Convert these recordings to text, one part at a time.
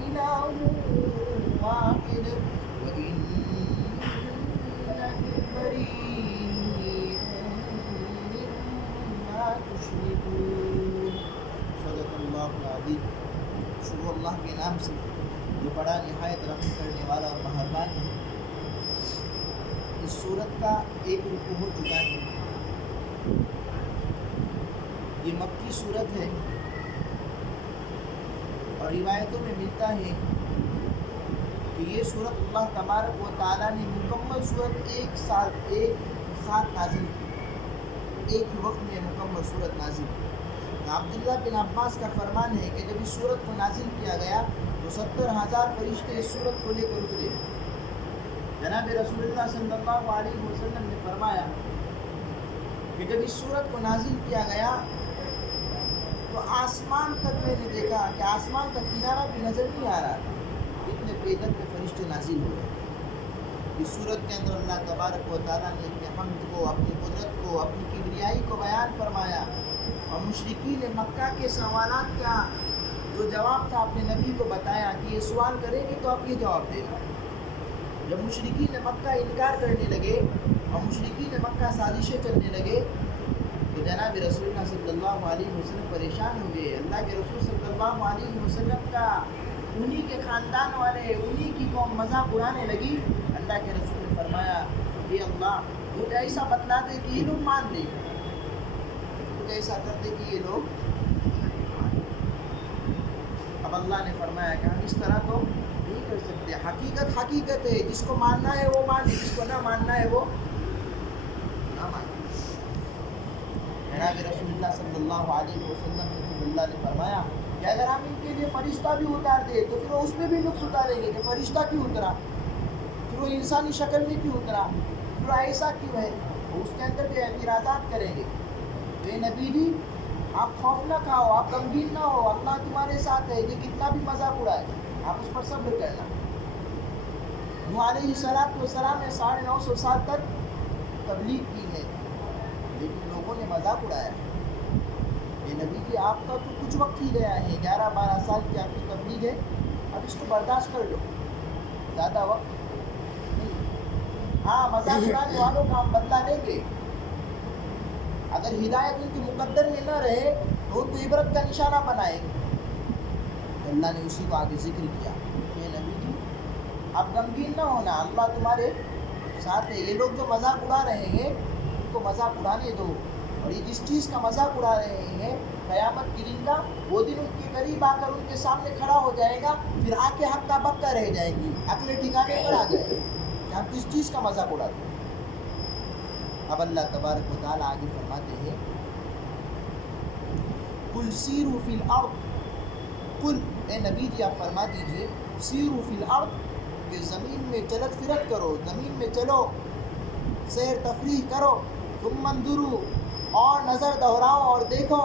إله واحد وإني بريء مما تشركون. صدق اللہ العظیم. شروع اللہ کے نام سے جو بڑا نہایت رحم کرنے والا اور مہربان ہے. اس سورت کا ایک رکوع ہو چکا ہے. یہ مکی سورت ہے اور روایتوں میں ملتا ہے کہ یہ سورت اللہ تبارک و تعالیٰ نے مکمل سورت ایک ساتھ نازل کی. ایک ہی وقت میں مکمل سورت نازل کی. عبداللہ بن عباس کا فرمان ہے کہ جب اس سورت کو نازل کیا گیا تو 70,000 فرشتے اس سورت کو لے کر اترے. جناب رسول اللہ صلی اللہ علیہ وسلم نے فرمایا کہ جب اس سورت کو نازل کیا گیا تو آسمان تک میں نے دیکھا کہ آسمان کا کنارہ بھی نظر نہیں آ رہا تھا. اتنے پیدل کے فرشتے نازل ہوئے. اس سورت کے اندر اللہ تبارک و تعالیٰ نے اپنے حمد کو، اپنی قدرت کو، اپنی کبریائی کو بیان فرمایا اور مشرکین مکہ کے سوالات کا جو جواب تھا اپنے نبی کو بتایا کہ یہ سوال کریں گے تو آپ یہ جواب دے گا. جب مشرکین مکہ انکار کرنے لگے اور مشرکین مکہ سازشیں چلنے لگے تو جناب رسول اللہ صلی اللہ علیہ وسلم پریشان ہو گئے. اللہ کے رسول صلی اللہ علیہ وسلم کا انہی کے خاندان والے، انہی کی قوم مذاق اڑانے لگی. اللہ کے رسول نے فرمایا کہ اللہ مجھے ایسا بتلا دے کہ یہ لوگ مان لیں، مجھے ایسا کر دے کہ یہ لوگ. اب اللہ نے فرمایا کہ ہم اس طرح تو نہیں کر سکتے. حقیقت حقیقت ہے، جس کو ماننا ہے وہ مان لے، جس کو نہ ماننا ہے وہ نہ مان. جناب رسول اللہ صلی اللہ علیہ وسلم سے اللہ نے فرمایا کہ اگر ہم ان کے لیے فرشتہ بھی اتار دیں تو پھر وہ اس میں بھی نقص اتاریں گے کہ فرشتہ کیوں اترا، پھر وہ انسانی شکل میں کیوں اترا، پھر ایسا کیوں ہے. اس کے اندر بھی اعتراضات کریں گے. تو اے نبی جی آپ خوف نہ کھاؤ، آپ غمگین نہ ہو، اللہ تمہارے ساتھ ہے. یہ کتنا بھی مذاق اڑائے آپ اس پر صبر کرنا. نوح علیہ السلام نے 950 سال تک تبلیغ کی ہے لیکن لوگوں نے مذاق اڑایا. یہ نبی جی آپ کا تو کچھ وقت ہی گیا ہے، 11-12 سال کی آپ کی تبلیغ ہے، اب اس کو برداشت کر لو، زیادہ وقت نہیں. ہاں مذاق اڑانے والوں کا ہم بدلہ لیں گے. اگر ہدایت ان کے مقدر میں نہ رہے تو ان کو عبرت کا نشانہ بنائیں گے. اللہ نے اسی کو آگے ذکر کیا کہ نبی جی آپ غمگین نہ ہونا، اللہ تمہارے ساتھ ہے. یہ لوگ جو مذاق اڑا رہے ہیں ان کو مذاق اڑانے دو. اور یہ جس چیز کا مذاق اڑا رہے ہیں قیامت کے دن کا، وہ دن ان کے قریب آ کر ان کے سامنے کھڑا ہو جائے گا، پھر آ کے ہکا بکا رہ جائیں گی، عقلیں ٹھکانے پر آ جائے گی کہ ہم کس چیز کا مذاق اڑاتے ہیں. اب اللہ تبارک و تعالیٰ آگے فرماتے ہیں قل سیروا فی الارض. قل اے نبی جی آپ فرما دیجئے سیروا فی الارض کہ زمین میں چلت فرت کرو، زمین میں چلو، سیر تفریح کرو. ثم انظروا اور نظر دہراؤ اور دیکھو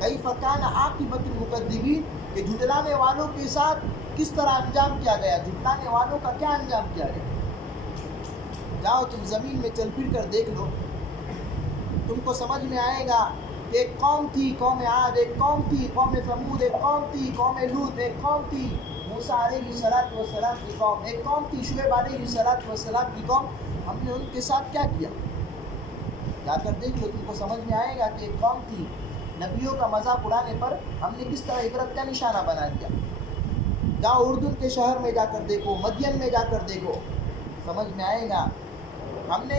کیف کان عاقبۃ المکذبین کہ جھٹلانے والوں کے ساتھ کس طرح انجام کیا گیا، جھٹلانے والوں کا کیا انجام کیا گیا. جاؤ تم زمین میں چل پھر کر دیکھ لو، تم کو سمجھ میں آئے گا کہ ایک قوم تھی قوم عاد، ایک قوم تھی قوم ثمود، ایک قوم تھی قوم لوط، ایک قوم تھی موسیٰ علیہ السلام کی قوم، ایک قوم تھی شعیب علیہ السلام کی قوم. ہم نے ان کے ساتھ کیا کیا، جا کر دیکھ لو، تم کو سمجھ میں آئے گا کہ ایک قوم تھی. نبیوں کا مذاق اڑانے پر ہم نے کس طرح عبرت کا نشانہ بنا دیا. جاؤ اردن کے شہر میں جا کر دیکھو، مدین میں جا کر دیکھو، سمجھ میں آئے گا. ہم نے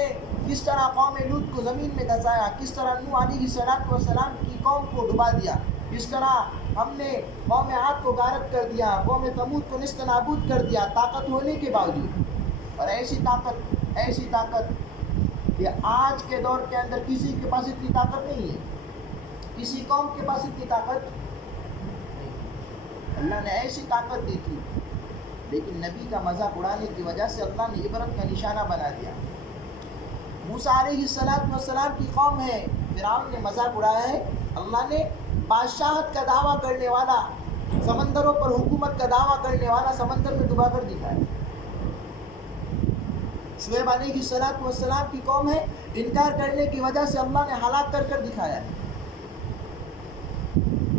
کس طرح قوم لوط کو زمین میں دھسایا، کس طرح نوح علیہ السلام کی قوم کو ڈبا دیا، کس طرح ہم نے قوم عاد کو غارق کر دیا، قوم ثمود کو نیست نابود کر دیا طاقت ہونے کے باوجود. اور ایسی طاقت کہ آج کے دور کے اندر کسی کے پاس اتنی طاقت نہیں ہے، کسی قوم کے پاس اتنی طاقت نہیں. اللہ نے ایسی طاقت دی تھی لیکن نبی کا مذاق اڑانے کی وجہ سے اللہ نے عبرت کا نشانہ بنا دیا. موسیٰ علیہ السلام کی قوم ہے، فرعون نے مذاق اڑایا ہے. اللہ نے بادشاہت کا دعویٰ کرنے والا، سمندروں پر حکومت کا دعویٰ کرنے والا سمندر میں ڈبا کر دکھایا. شعیب علیہ السلام کی قوم ہے، انکار کرنے کی وجہ سے اللہ نے ہلاک کر کر دکھایا.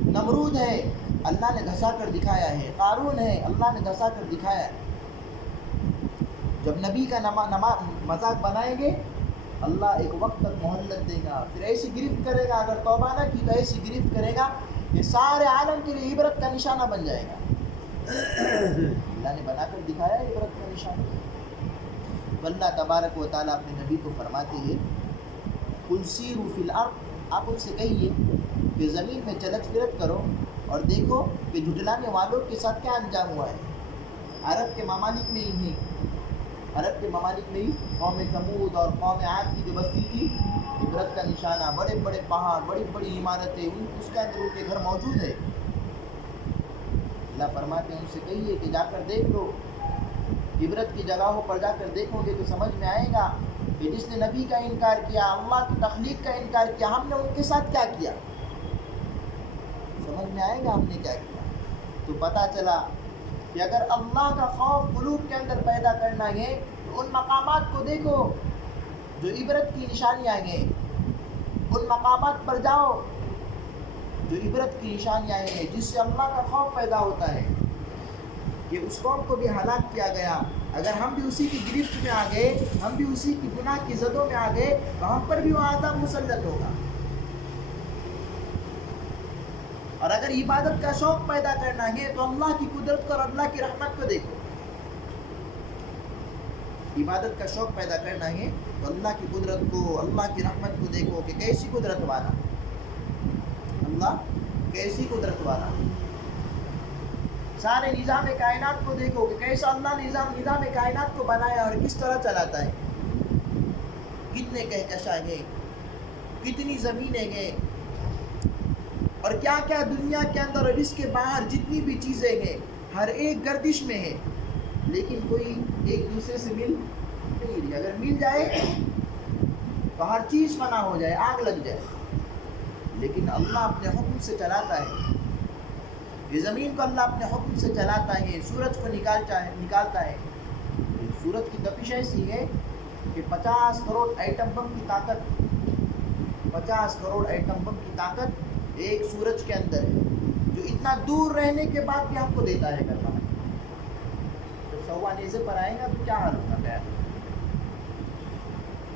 نمرود ہے، اللہ نے دھسا کر دکھایا ہے. قارون ہے, اللہ نے دھسا کر دکھایا ہے. جب نبی کا مذاق بنائیں گے اللہ ایک وقت تک مہلت دے گا, پھر ایسی گرفت کرے گا, اگر توبہ نہ کی تو ایسی گرفت کرے گا کہ سارے عالم کے لیے عبرت کا نشانہ بن جائے گا. اللہ نے بنا کر دکھایا عبرت کا نشانہ. تو اللہ تبارک و تعالیٰ اپنے نبی کو فرماتے ہیں قل سیروا فی الارض, آپ ان سے کہیے کہ زمین میں چلت فرت کرو اور دیکھو کہ جھٹلانے والوں کے ساتھ کیا انجام ہوا ہے. عرب کے ممالک میں ہی عرب کے ممالک میں ہی قوم ثمود اور قوم عاد کی جو بستی تھی, عبرت کا نشانہ, بڑے بڑے پہاڑ, بڑی بڑی عمارتیں, اس کے اندر ان کے گھر موجود ہے. اللہ فرماتے ہیں ان سے کہیے کہ جا کر دیکھ لو, عبرت کی جگہوں پر جا کر دیکھو گے تو سمجھ میں آئے گا کہ جس نے نبی کا انکار کیا, اللہ کی تخلیق کا انکار کیا, ہم نے ان کے ساتھ کیا کیا. سمجھ میں آئے گا ہم نے کیا کیا. تو پتہ چلا کہ اگر اللہ کا خوف قلوب کے اندر پیدا کرنا ہے تو ان مقامات کو دیکھو جو عبرت کی نشانیاں ہیں, ان مقامات پر جاؤ جو عبرت کی نشانیاں ہیں, جس سے اللہ کا خوف پیدا ہوتا ہے کہ اس قوم کو بھی ہلاک کیا گیا. اگر ہم بھی اسی کی گرفت میں آ گئے, ہم بھی اسی کی گناہ کی زدوں میں آ گئے تو ہم پر بھی وہ عذاب مسلط ہوگا. اور اگر عبادت کا شوق پیدا کرنا ہے تو اللہ کی قدرت کو اور اللہ کی رحمت کو دیکھو. عبادت کا شوق پیدا کرنا ہے تو اللہ کی قدرت کو, اللہ کی رحمت کو دیکھو کہ کیسی قدرت والا, اللہ کیسی قدرت والا. سارے نظام کائنات کو دیکھو کہ کیسا اللہ نظام کائنات کو بنایا اور کس طرح چلاتا ہے. کتنے کہکشاں ہیں, کتنی زمینیں ہیں, اور کیا کیا دنیا کے اندر اور اس کے باہر جتنی بھی چیزیں ہیں ہر ایک گردش میں ہے, لیکن کوئی ایک دوسرے سے مل نہیں رہی. اگر مل جائے تو ہر چیز فنا ہو جائے, آگ لگ جائے, لیکن اللہ اپنے حکم سے چلاتا ہے. یہ زمین کو اللہ اپنے حکم سے چلاتا ہے, سورج کو نکالتا ہے. سورج کی تپش ایسی ہے کہ 50 کروڑ ایٹم بم کی طاقت, 50 کروڑ ایٹم بم کی طاقت ایک سورج کے اندر ہے, جو اتنا دور رہنے کے بعد بھی ہم کو دیتا ہے کرنا. جب سوا نیزے پر آئے گا تو کیا حال ہوگا خیر.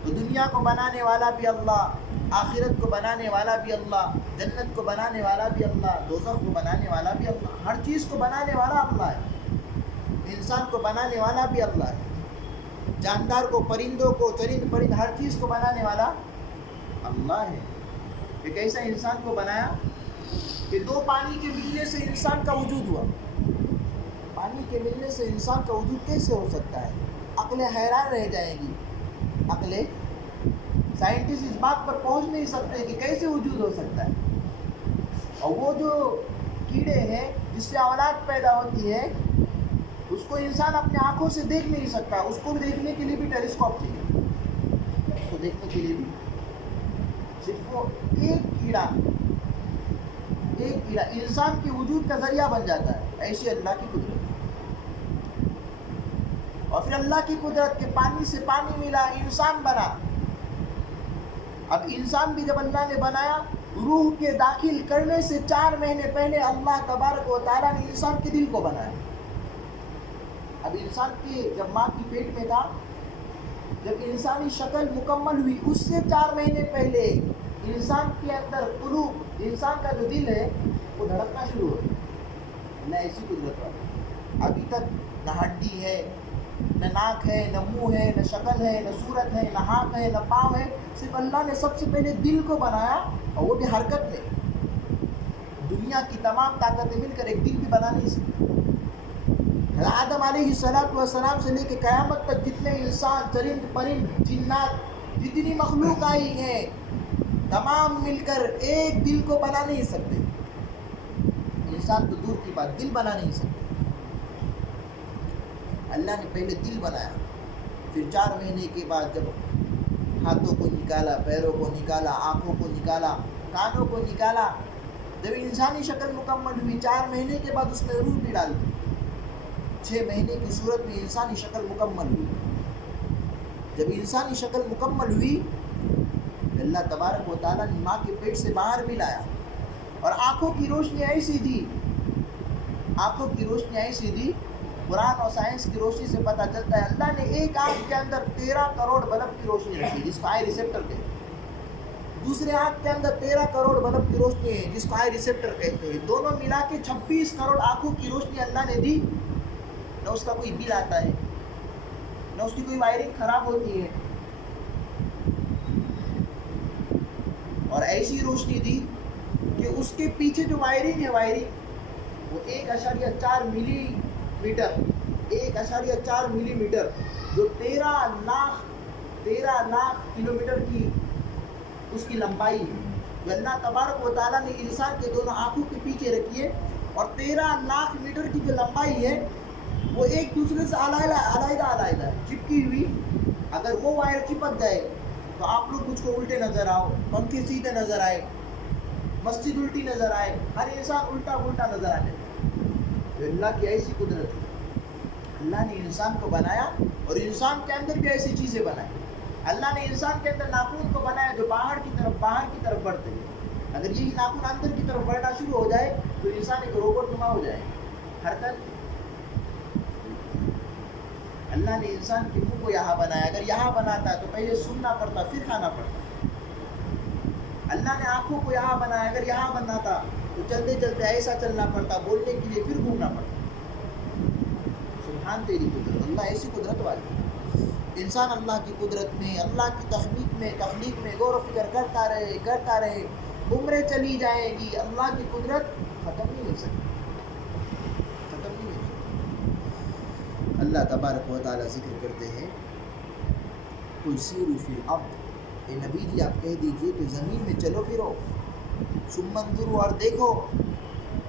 تو دنیا کو بنانے والا بھی اللہ, آخرت کو بنانے والا بھی اللہ, جنت کو بنانے والا بھی اللہ, دوزخ کو بنانے والا بھی اللہ. ہر چیز کو بنانے والا اللہ ہے. انسان کو بنانے والا بھی اللہ ہے. جاندار کو, پرندوں کو, چرند پرند, ہر چیز کو بنانے والا اللہ ہے. ایک ایسا انسان کو بنایا کہ 2 پانی کے ملنے سے انسان کا وجود ہوا. پانی کے ملنے سے انسان کا وجود کیسے ہو سکتا ہے؟ عقلیں حیران رہ جائیں گی. عقلیں, سائنٹسٹ اس بات پر پہنچ نہیں سکتے کہ کیسے وجود ہو سکتا ہے. اور وہ جو کیڑے ہیں جس سے اولاد پیدا ہوتی ہے اس کو انسان اپنے آنکھوں سے دیکھ نہیں سکتا, اس کو دیکھنے کے لیے بھی ٹیلیسکوپ چاہیے. اس کو دیکھنے کے لیے بھی صرف وہ ایک کیڑا انسان کے وجود کا ذریعہ بن جاتا ہے. ایسی اللہ کی قدرت. اور پھر اللہ کی قدرت کے پانی سے پانی ملا, انسان بنا. اب انسان بھی جب اللہ نے بنایا, روح کے داخل کرنے سے 4 مہینے پہلے اللہ تبارک و تعالیٰ نے انسان کے دل کو بنایا. اب انسان کی جب ماں کی پیٹ میں تھا, جب انسانی شکل مکمل ہوئی, اس سے 4 مہینے پہلے انسان کے اندر قلوب, انسان کا جو دل ہے وہ دھڑکنا شروع ہو گیا. اللہ ایسی قدرت والا. ابھی تک نہ ہڈی ہے, نہ ناک ہے, نہ منہ ہے, نہ شکل ہے, نہ صورت ہے, نہ ہاتھ ہے, نہ پاؤں ہے. صرف اللہ نے سب سے پہلے دل کو بنایا, اور وہ بھی حرکت میں. دنیا کی تمام طاقتیں مل کر ایک دل بھی بنا نہیں سکتی. آدم علیہ السلام سے لے کے قیامت تک جتنے انسان, چرند پرند, جنات, جتنی مخلوق آئی ہیں, تمام مل کر ایک دل کو بنا نہیں سکتے. انسان تو دور کی بات, دل بنا نہیں سکتے. اللہ نے پہلے دل بنایا, پھر 4 مہینے کے بعد جب ہاتھوں کو نکالا, پیروں کو نکالا, آنکھوں کو نکالا, کانوں کو نکالا, جب انسانی شکل مکمل ہوئی, 4 مہینے کے بعد اس میں روح بھی ڈال دی. 6 مہینے کی صورت میں انسانی شکل مکمل ہوئی. جب انسانی شکل مکمل ہوئی, اللہ تبارک و تعالیٰ نے ماں کے پیٹ سے باہر بھی لایا, اور آنکھوں کی روشنی ایسی تھی آنکھوں کی روشنی ایسی دی، قرآن اور سائنس کی روشنی سے پتہ چلتا ہے اللہ نے ایک آنکھ کے اندر 13 کروڑ بلب کی روشنی رکھی جس کو آئی ریسیپٹر کہتے ہیں، دوسرے آنکھ کے اندر 13 کروڑ بلب کی روشنی ہے جس کو آئی ریسیپٹر کہتے ہیں، دونوں ملا کے 26 کروڑ آنکھوں کی روشنی اللہ نے دی، نہ اس کا کوئی بل آتا ہے، نہ اس کی کوئی وائرنگ خراب ہوتی ہے، اور ایسی روشنی دی کہ اس کے پیچھے جو وائرنگ ہے وہ 1.4 ملی میٹر 1.4 ملی میٹر جو 13 لاکھ کلومیٹر کی اس کی لمبائی ہے، جو اللہ تبارک و تعالیٰ نے انسان کے دونوں آنکھوں کے پیچھے رکھی ہے، اور 13 لاکھ میٹر کی جو لمبائی ہے وہ ایک دوسرے سے علیحدہ چپکی ہوئی، اگر وہ وائر چپک گئے تو آپ لوگ مجھ کو الٹے نظر آؤ، پنکھے سیدھے نظر آئے، مسجد الٹی نظر آئے، ہر انسان الٹا پلٹا نظر آنے، تو اللہ کی ایسی قدرت ہے، اللہ نے انسان کو بنایا اور انسان کے اندر بھی ایسی چیزیں بنائی، اللہ نے انسان کے اندر ناخن کو بنایا جو باہر کی طرف بڑھتے ہیں، اگر یہی ناخن اندر کی طرف بڑھنا شروع ہو جائے تو انسان ایک روبوٹ نما ہو جائے، حرکت۔ اللہ نے انسان کے منہ کو یہاں بنایا، اگر یہاں بناتا ہے تو پہلے سننا پڑتا پھر کھانا پڑتا، اللہ نے آنکھوں کو یہاں بنایا، اگر یہاں بناتا تو چلتے چلتے ایسا چلنا پڑتا، بولنے کے لیے پھر گھومنا پڑتا۔ سبحان تیری قدرت، اللہ ایسی قدرت والی، انسان اللہ کی قدرت میں، اللہ کی تخلیق میں غور و فکر کرتا رہے، عمریں چلی جائے گی، اللہ کی قدرت ختم نہیں ہو سکتی۔ اللہ تبارک و تعالیٰ ذکر کرتے ہیں قل سیروا فی الارض، اے نبی جی آپ کہہ دیجئے کہ زمین میں چلو پھرو، ثم انظروا اور دیکھو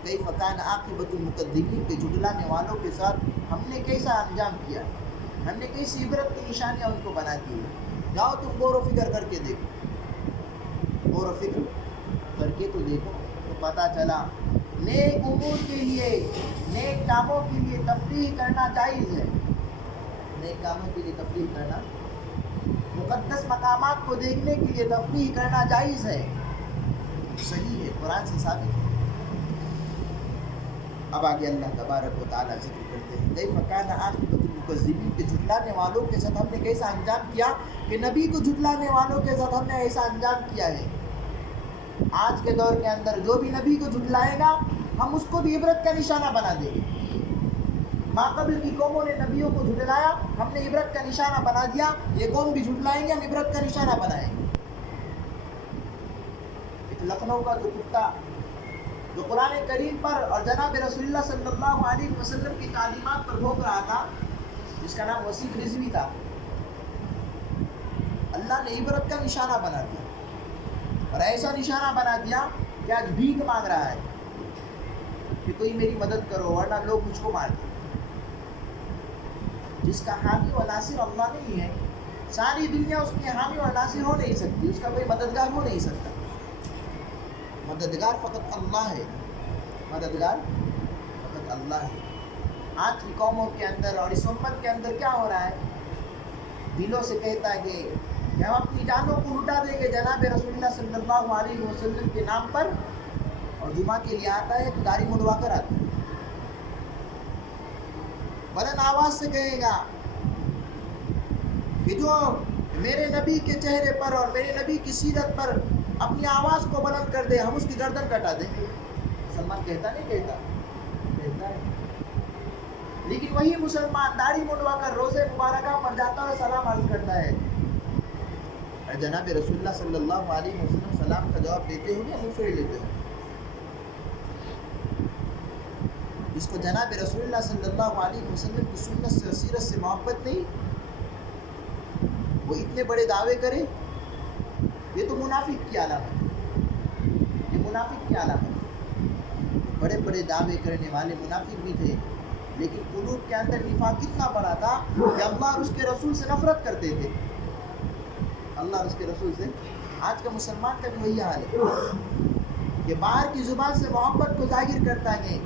کیف کان عاقبۃ المکذبین کے جھٹلانے والوں کے ساتھ ہم نے کیسا انجام کیا، ہم نے کیسی عبرت کی نشانیاں ان کو بنا دی ہے۔ جاؤ تم غور و فکر کر کے دیکھو، غور و فکر کر کے تو دیکھو، تو پتہ چلا نیک امور کے لیے، نیک کاموں کے لیے تفریح کرنا جائز ہے، نیک کاموں کے لیے تفریح کرنا، مقدس مقامات کو دیکھنے کے لیے تفریح کرنا جائز ہے، صحیح ہے، قرآن سے ثابت ہے۔ اب آگے اللہ تبارک و تعالیٰ ذکر کرتے ہیں کیف کان عاقبۃ المکذبین کے جھٹلانے والوں کے ساتھ ہم نے کیسا انجام کیا، کہ نبی کو جھٹلانے والوں کے ساتھ ہم نے ایسا انجام کیا ہے۔ آج کے دور کے اندر جو بھی نبی کو جھٹلائے گا ہم اس کو بھی عبرت کا نشانہ بنا دیں گے، ماقبل کی قوموں نے نبیوں کو جھٹلایا، ہم نے عبرت کا نشانہ بنا دیا، یہ قوم بھی جھٹلائیں گے، ہم عبرت کا نشانہ بنائیں گے۔ ایک لکھنؤ کا جو کتا جو قرآن کریم پر اور جناب رسول اللہ صلی اللہ علیہ وسلم کی تعلیمات پر بھونک رہا تھا، جس کا نام وسیق رضوی تھا، اللہ نے عبرت کا نشانہ بنا دیا، اور ایسا نشانہ بنا دیا کہ آج بھیک مانگ رہا ہے کہ کوئی میری مدد کرو ورنہ لوگ مجھ کو مارتے، جس کا حامی و ناصر اللہ نہیں ہے، ساری دنیا اس کے حامی و ناصر ہو نہیں سکتی، اس کا کوئی مددگار ہو نہیں سکتا، مددگار فقط اللہ ہے، مددگار فقط اللہ ہے۔ آج کی قوموں کے اندر اور اس امت کے اندر کیا ہو رہا ہے، دلوں سے کہتا ہے کہ ہم اپنی جانوں کو لٹا دیں گے جناب رسول اللہ صلی اللہ علیہ وسلم کے نام پر، اور جمعہ کے لیے آتا ہے تو داڑھی منڈوا کر آتا ہے، بلند آواز سے کہے گا کہ جو میرے نبی کے چہرے پر اور میرے نبی کی سیرت پر اپنی آواز کو بلند کر دے ہم اس کی گردن کٹا دیں گے۔ مسلمان کہتا نہیں کہتا ہے، لیکن وہی مسلمان داڑھی منڈوا کر روزے مبارکہ پر جاتا ہے، سلام عرض کرتا ہے، جناب رسول اللہ صلی اللہ علیہ وسلم سلام کا جواب دیتے ہو یا منہ پھیر لیتے ہو؟ اس کو جناب رسول اللہ صلی اللہ علیہ وسلم کی سنت سے سیرت سے محبت نہیں، وہ اتنے بڑے دعوے کرے، یہ تو منافق کی علامت ہے، یہ منافق کی علامت ہے۔ بڑے بڑے دعوے کرنے والے منافق بھی تھے، لیکن قلوب کے اندر نفاق اتنا بڑا تھا کہ اللہ اور اس کے رسول سے نفرت کرتے تھے، اللہ اور اس کے رسول سے۔ آج کا مسلمان کا بھی وہی حال ہے کہ باہر کی زبان سے محبت کو ظاہر کرتا ہے،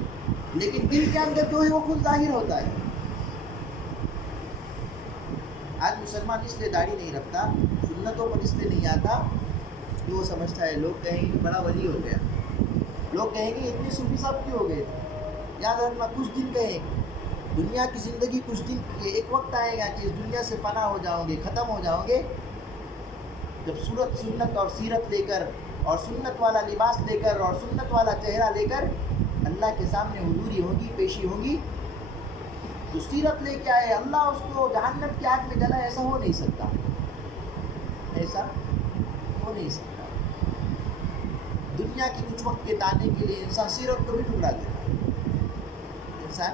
لیکن دل کے اندر جو ہے وہ خود ظاہر ہوتا ہے۔ آج مسلمان اس لیے داڑھی نہیں رکھتا، سنتوں پر اس لیے نہیں آتا کہ وہ سمجھتا ہے لوگ کہیں گے بڑا ولی ہو گیا، لوگ کہیں گے اتنے صوفی صاحب کیوں ہو گئے، یاد رکھنا کچھ دن کہیں، دنیا کی زندگی کچھ دن کی ہے، ایک وقت آئے گا کہ اس دنیا سے فنا ہو جاؤ گے، ختم ہو جاؤ گے، جب سنت اور سیرت لے کر اور سنت والا لباس لے کر اور سنت والا چہرہ لے کر اللہ کے سامنے حضوری ہوگی، پیشی ہوگی. جو سیرت لے کے آئے اللہ اس کو جہنم کی آگ میں جلائے، ایسا ہو نہیں سکتا، ایسا ہو نہیں سکتا. دنیا کی کچھ وقت کے تانے کے لیے انسان سیرت کو بھی ٹھکرا دیتا ہے، انسان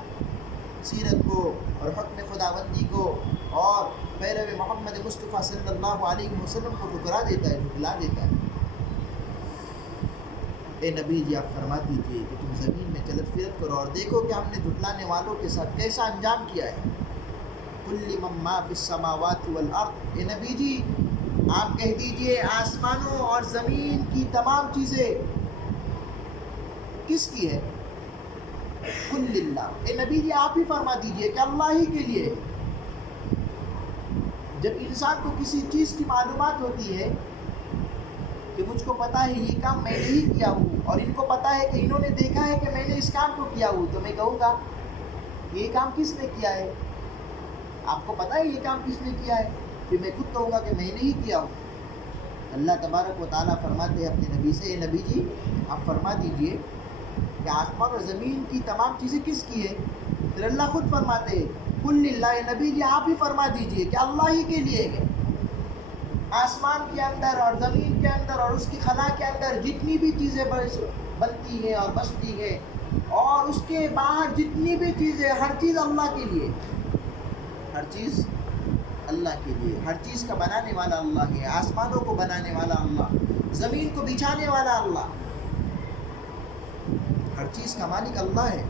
سیرت کو اور حکم خداوندی کو اور پیرو محمد مصطفیٰ صلی اللہ علیہ وسلم کو ٹھکرا دیتا ہے، جھٹلا دیتا ہے. اے نبی جی آپ فرما دیجئے کہ تم زمین میں چلت پھرت کرو اور دیکھو کہ ہم نے جھٹلانے والوں کے ساتھ کیسا انجام کیا ہے. کل من ما فی السماوات والارض، اے نبی جی آپ کہہ دیجئے آسمانوں اور زمین کی تمام چیزیں کس کی ہے؟ کل للہ، اے نبی جی آپ ہی فرما دیجئے کہ اللہ ہی کے لیے. جب انسان کو کسی چیز کی معلومات ہوتی ہے کہ مجھ کو پتہ ہے یہ کام میں نے ہی کیا ہوں اور ان کو پتہ ہے کہ انہوں نے دیکھا ہے کہ میں نے اس کام کو کیا ہوں، تو میں کہوں گا یہ کام کس نے کیا ہے؟ آپ کو پتہ ہے یہ کام کس نے کیا ہے؟ پھر میں خود کہوں گا کہ میں نے ہی کیا ہوں. اللہ تبارک و تعالیٰ فرماتے ہیں اپنے نبی سے، اے نبی جی آپ فرما دیجئے کہ آسمان اور زمین کی تمام چیزیں کس کی ہے؟ پھر اللہ خود فرماتے ہیں کل للہ، اے نبی جی آپ ہی فرما دیجئے کہ اللہ ہی کے لیے ہے. آسمان کے اندر اور زمین کے اندر اور اس کی خلا کے اندر جتنی بھی چیزیں بنتی ہیں اور بستی ہیں اور اس کے باہر جتنی بھی چیزیں، ہر چیز اللہ کے لیے، ہر چیز اللہ کے لیے. ہر چیز کا بنانے والا اللہ ہے، آسمانوں کو بنانے والا اللہ، زمین کو بچھانے والا اللہ، ہر چیز کا مالک اللہ ہے.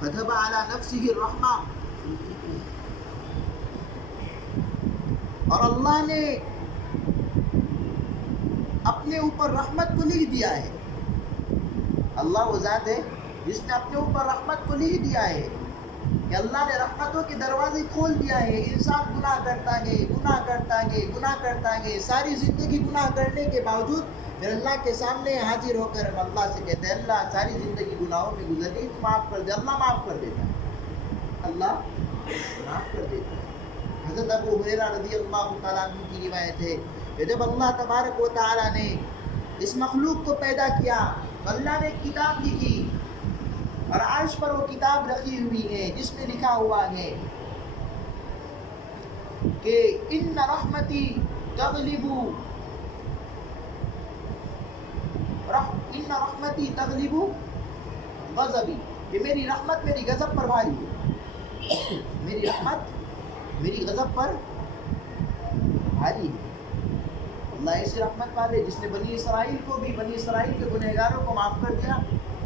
كتب على نفسه الرحمہ، اور اللہ نے اپنے اوپر رحمت کو لکھ دیا ہے. اللہ وہ ذات ہے جس نے اپنے اوپر رحمت کو لکھ دیا ہے کہ اللہ نے رحمتوں کے دروازے کھول دیا ہے. انسان گناہ کرتا ہے، گناہ کرتا ہے، گناہ کرتا ہے، ساری زندگی گناہ کرنے کے باوجود پھر اللہ کے سامنے حاضر ہو کر اللہ سے کہتے ہیں اللہ ساری زندگی گناہوں میں گزر گئی، تو معاف کر دے. اللہ معاف کر دیتا ہے، اللہ معاف کر دیتا ہے. حضرت ابو ہریرہ رضی اللہ تعالیٰ عنہ کی روایت ہے کہ جب اللہ تبارک و تعالیٰ نے اس مخلوق کو پیدا کیا تو اللہ نے ایک کتاب لکھی اور عرش پر وہ کتاب رکھی ہوئی ہے جس میں لکھا ہوا ہے کہ ان رحمتی تغلب غضبی، کہ میری رحمت میری غضب پر بھاری ہے، میری رحمت میری غضب پر بھاری ہے. اللہ ایسی رحمت والے جس نے بنی اسرائیل کو بھی، بنی اسرائیل کے گنہگاروں کو معاف کر دیا،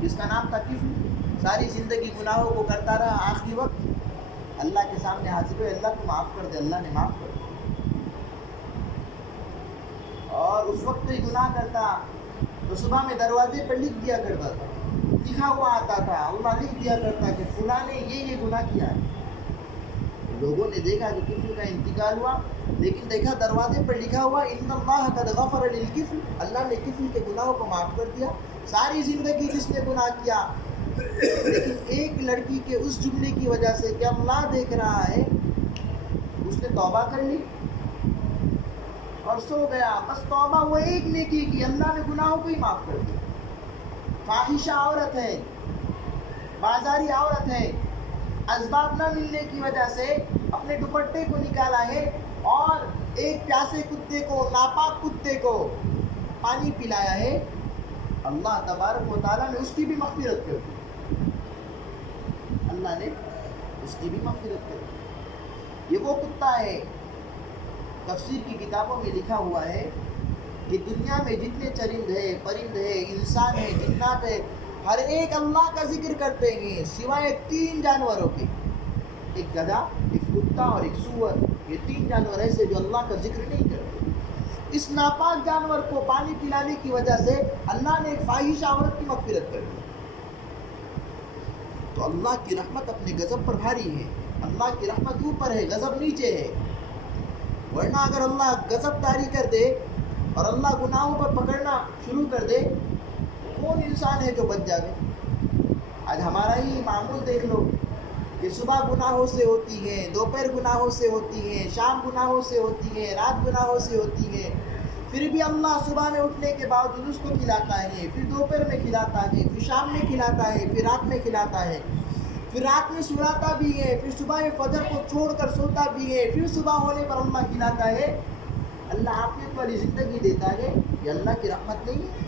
جس کا نام تھا کفل. ساری زندگی گناہوں کو کرتا رہا، آخری وقت اللہ کے سامنے حاضر ہوئے اللہ کو معاف کر دے، اللہ نے معاف کر دیا. اور اس وقت کوئی گناہ کرتا تو صبح میں دروازے پر لکھ دیا کرتا تھا، لکھا ہوا آتا تھا، اللہ لکھ دیا کرتا کہ فلاں نے یہ گناہ کیا ہے. لوگوں نے دیکھا کہ کفل کا انتقال ہوا، لیکن دیکھا دروازے پر لکھا ہوا ان اللہ قد غفر للکفل، اللہ نے کفل کے گناہوں کو معاف کر دیا. ساری زندگی جس نے گناہ کیا، لیکن ایک لڑکی کے اس جملے کی وجہ سے کہ اللہ دیکھ رہا ہے، اس نے توبہ کر لی اور سو گیا. بس توبہ وہ ایک نیکی کی، اللہ نے گناہوں کو ہی معاف کر دیا. فاحشہ عورت ہے، بازاری عورت ہے، اسباب نہ ملنے کی وجہ سے اپنے دوپٹے کو نکالا ہے اور ایک پیاسے کتے کو، ناپاک کتے کو پانی پلایا ہے. اللہ تبارک و تعالیٰ نے اس کی بھی مغفرت کر دی، اللہ نے اس کی بھی مغفرت کر دی. یہ وہ کتا ہے، تفسیر کی کتابوں میں لکھا ہوا ہے کہ دنیا میں جتنے چرند ہیں، پرند ہیں، انسان ہیں، جنات ہیں، ہر ایک اللہ کا ذکر کرتے ہیں سوائے 3 جانوروں کے. ایک گدھا، ایک کتا اور ایک سور. یہ 3 جانور ایسے جو اللہ کا ذکر نہیں کرتے. اس ناپاک جانور کو پانی پلانے کی وجہ سے اللہ نے ایک فاحشہ عورت کی مغفرت کر دی. تو اللہ کی رحمت اپنے غضب پر بھاری ہے. اللہ کی رحمت اوپر ہے، غضب نیچے ہے. ورنہ اگر اللہ غضب طاری کر دے اور اللہ گناہوں پر پکڑنا شروع کر دے، کون انسان ہے جو بچ جائے؟ آج ہمارا ہی معمول دیکھ لو کہ صبح گناہوں سے ہوتی ہے، دوپہر گناہوں سے ہوتی ہے، شام گناہوں سے ہوتی ہے، رات گناہوں سے ہوتی ہے، پھر بھی اللہ صبح میں اٹھنے کے باوجود اس کو کھلاتا ہے، پھر دوپہر میں کھلاتا ہے، پھر شام میں کھلاتا ہے، پھر رات میں کھلاتا ہے، پھر رات میں سلاتا بھی ہے، پھر صبح میں فجر کو چھوڑ کر سوتا بھی ہے، پھر صبح ہونے پر اللہ کھلاتا ہے۔ اللہ عافیت والی زندگی دیتا ہے، یہ اللہ کی رحمت نہیں ہے؟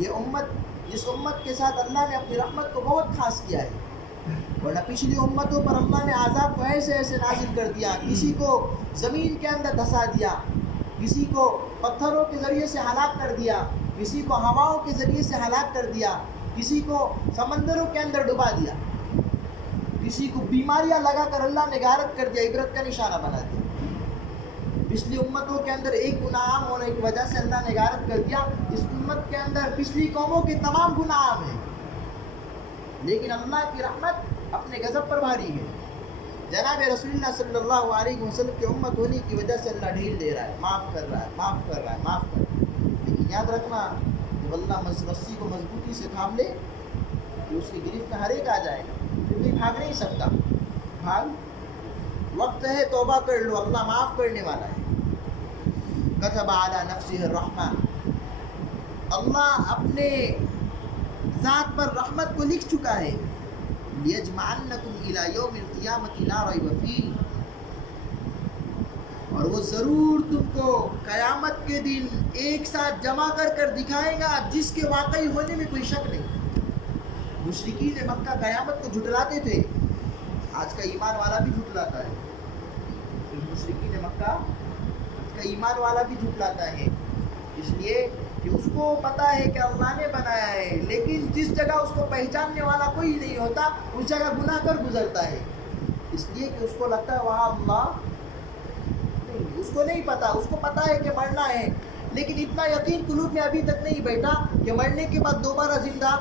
یہ امت، جس امت کے ساتھ اللہ نے اپنی رحمت کو بہت خاص کیا ہے، ورنہ پچھلی امتوں پر اللہ نے عذاب کو ایسے ایسے نازل کر دیا، کسی کو زمین کے اندر دھسا دیا، کسی کو پتھروں کے ذریعے سے ہلاک کر دیا، کسی کو ہواؤں کے ذریعے سے ہلاک کر دیا، کسی کو سمندروں کے اندر ڈبا دیا، کسی کو بیماریاں لگا کر اللہ نے غارت کر دیا، عبرت کا نشانہ بنا دیا۔ پچھلی امتوں کے اندر ایک گناہ عام ہونے کی وجہ سے اللہ نے غارت کر دیا، اس امت کے اندر پچھلی قوموں کے تمام گناہ عام ہیں، لیکن اللہ کی رحمت اپنے غضب پر بھاری ہے۔ جناب رسول اللہ صلی اللہ علیہ وسلم کی امت ہونے کی وجہ سے اللہ ڈھیل دے رہا ہے، معاف کر رہا ہے، معاف کر رہا ہے، معاف کر رہا ہے، لیکن یاد رکھنا جب اللہ رسی کو مضبوطی سے تھام لے تو اس کی گرفت میں ہر ایک آ جائے گا، پھر بھی بھاگ نہیں سکتا۔ وقت ہے توبہ کر لو، اللہ معاف کرنے والا ہے۔ کتب علی نفسہ الرحمہ، اللہ اپنے ذات پر رحمت کو لکھ چکا ہے۔ لیجمعنکم الی یوم القیامۃ لا ریب فیہ، اور وہ ضرور تم کو قیامت کے دن ایک ساتھ جمع کر کر دکھائے گا جس کے واقعی ہونے میں کوئی شک نہیں۔ مشرکین مکہ قیامت کو جھٹلاتے تھے، آج کا ایمان والا بھی جھٹلاتا ہے۔ مشرکین مکہ آج کا ایمان والا بھی جھٹلاتا ہے، اس لیے کہ اس کو پتہ ہے کہ اللہ نے بنایا ہے، لیکن جس جگہ اس کو پہچاننے والا کوئی نہیں ہوتا اس جگہ گناہ کر گزرتا ہے، اس لیے کہ اس کو لگتا ہے وہاں اللہ نہیں، اس کو نہیں پتہ، اس کو پتہ ہے کہ مرنا ہے، لیکن اتنا یقین قلوب میں ابھی تک نہیں بیٹھا کہ مرنے کے بعد دوبارہ زندہ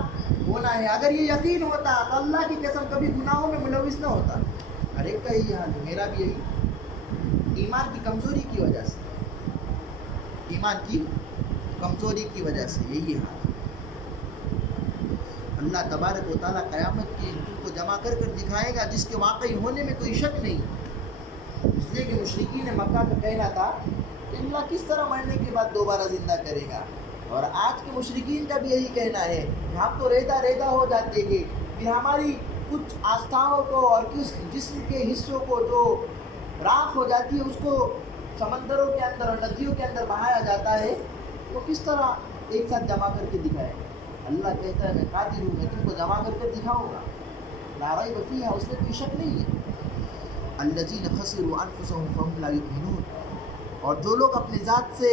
ہونا ہے۔ اگر یہ یقین ہوتا تو اللہ کی قسم کبھی گناہوں میں ملوث نہ ہوتا۔ ہر ایک کا یہی حال ہے، میرا بھی یہی، ایمان کی کمزوری کی وجہ سے، ایمان کی کمزوری کی وجہ سے یہی حال۔ اللہ تبارک و تعالیٰ قیامت کے دن کو جمع کر کر دکھائے گا جس کے واقعی ہونے میں کوئی شک نہیں، اس لیے کہ مشرکین مکہ کا کہنا تھا کہ اللہ کس طرح مرنے کے بعد دوبارہ زندہ کرے گا، اور آج کے مشرکین کا بھی یہی کہنا ہے کہ ہم تو ریدا ریدا ہو جاتے گے، پھر ہماری کچھ آستھاؤں کو اور کس جسم کے حصوں کو جو راکھ ہو جاتی ہے اس کو سمندروں کے اندر اور ندیوں کے اندر بہایا جاتا ہے، وہ کس طرح ایک ساتھ جمع کر کے دکھائے گا؟ اللہ کہتا ہے میں قادر ہوں، میں تم کو جمع کر کے دکھاؤں گا، لا ریب فیہ، اس میں کوئی شک نہیں ہے۔ الذین خسروا انفسهم فهم لا یؤمنون، اور جو لوگ اپنے ذات سے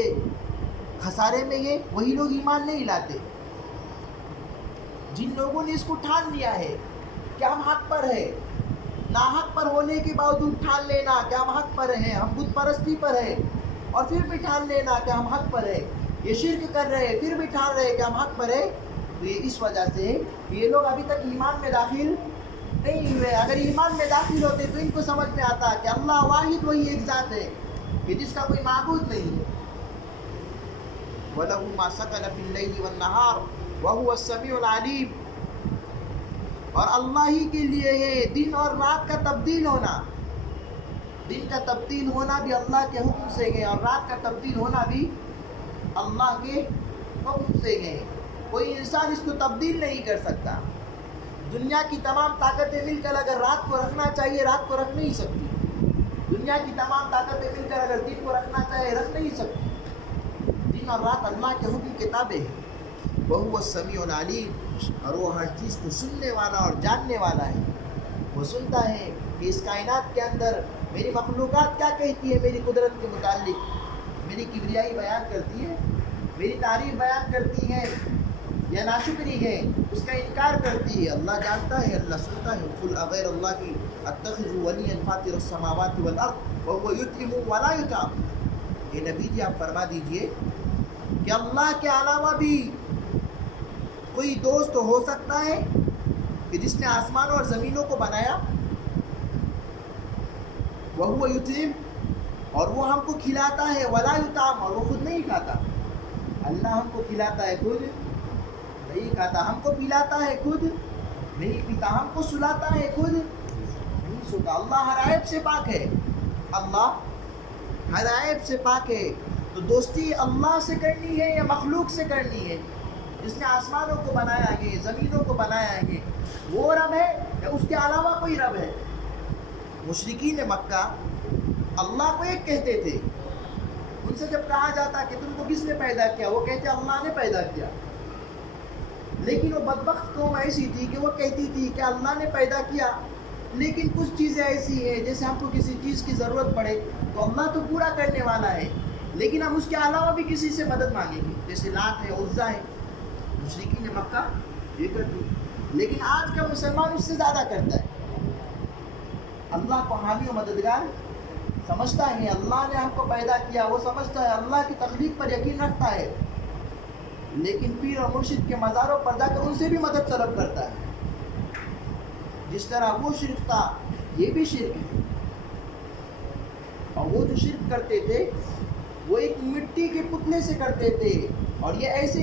خسارے میں ہیں وہی لوگ ایمان نہیں لاتے۔ جن لوگوں نے اس کو ٹھان لیا ہے کہ ہم حق پر ہیں، ناحق پر ہونے کے باوجود ٹھان لینا کہ ہم حق پر ہیں، ہم بت پرستی پر ہیں، اور پھر بھی ٹھان لینا کہ ہم حق پر ہیں، یہ شرک کر رہے ہیں پھر بھی ٹھان رہے کہ ہم حق پر ہیں، تو یہ اس وجہ سے ہے کہ یہ لوگ ابھی تک ایمان میں داخل نہیں ہوئے۔ اگر ایمان میں داخل ہوتے تو ان کو سمجھ میں آتا کہ اللہ واحد وہی ایک ذات ہے کہ جس کا کوئی معبود نہیں ہے۔ وَلَهُ مَا سَكَنَ فِي اللَّيْلِ وَالنَّهَارِ وَهُوَ السَّمِيعُ الْعَلِيمُ، اور اللہ ہی کے لیے ہے دن اور رات کا تبدیل ہونا، دن کا تبدیل ہونا بھی اللہ کے حکم سے ہے، اور رات کا تبدیل ہونا بھی اللہ کے حکم سے ہے۔ کوئی انسان اس کو تبدیل نہیں کر سکتا۔ دنیا کی تمام طاقتیں مل کر اگر رات کو رکھنا چاہیے رات کو رکھ نہیں سکتی، دنیا کی تمام طاقتیں مل کر اگر دن کو رکھنا چاہے رکھ نہیں سکتی۔ دن اور رات اللہ کے حکم کے تابع ہے۔ وَهُوَ السَّمِيعُ الْعَلِيمُ، اور وہ ہر چیز کو سننے والا اور جاننے والا ہے، وہ سنتا ہے کہ اس کائنات کے اندر میری مخلوقات کیا کہتی ہے میری قدرت کے متعلق، میری کبریائی بیان کرتی ہے، میری تعریف بیان کرتی ہے یا ناشکری ہے، اس کا انکار کرتی ہے، اللہ جانتا ہے، اللہ سنتا ہے۔ قُلْ أَغَيْرَ اللَّهِ أَتَّخِذُ وَلِيًّا فَاطِرَ السَّمَاوَاتِ وَالْأَرْضِ وَهُوَ يُطْعِمُ وَلَا يُطْعَمُ، اے نبی جی آپ فرما دیجئے کہ اللہ کے علاوہ بھی کوئی دوست ہو سکتا ہے کہ جس نے آسمانوں اور زمینوں کو بنایا، وَهُوَ يُطْعِمُ، اور وہ ہم کو کھلاتا ہے، وَلَا يُطْعَمُ، اور وہ خود نہیں کھاتا۔ اللہ ہم کو کھلاتا ہے خود نہیں کھاتا, ہم کو پلاتا ہے خود نہیں پیتا, ہم کو سلاتا ہے خود نہیں سوتا. اللہ ہر عیب سے پاک ہے, اللہ ہر عیب سے پاک ہے. تو دوستی اللہ سے کرنی ہے یا مخلوق سے کرنی ہے؟ جس نے آسمانوں کو بنایا ہے, زمینوں کو بنایا ہے, وہ رب ہے یا اس کے علاوہ کوئی رب ہے؟ مشرکین مکہ اللہ کو ایک کہتے تھے. ان سے جب کہا جاتا کہ تم کو کس نے پیدا کیا, وہ کہتے اللہ نے پیدا کیا. لیکن وہ بدبخت قوم ایسی تھی کہ وہ کہتی تھی کہ اللہ نے پیدا کیا, لیکن کچھ چیزیں ایسی ہیں جیسے ہم کو کسی چیز کی ضرورت پڑے تو اللہ تو پورا کرنے والا ہے, لیکن ہم اس کے علاوہ بھی کسی سے مدد مانگیں گے, جیسے لات ہے, عزا ہے. مشرکین مکہ یہ کرتی, لیکن آج کا مسلمان اس سے زیادہ کرتا ہے. اللہ کو حامی و مددگار سمجھتا ہے, اللہ نے ہم کو پیدا کیا وہ سمجھتا ہے, اللہ کی تخلیق پر یقین رکھتا ہے, لیکن پیر اور مرشد کے مزاروں پر جا کر ان سے بھی مدد طلب کرتا ہے. جس طرح وہ شرک تھا یہ بھی شرک ہے. اور وہ جو شرک کرتے تھے وہ ایک مٹی کے پتلے سے کرتے تھے, اور یہ ایسے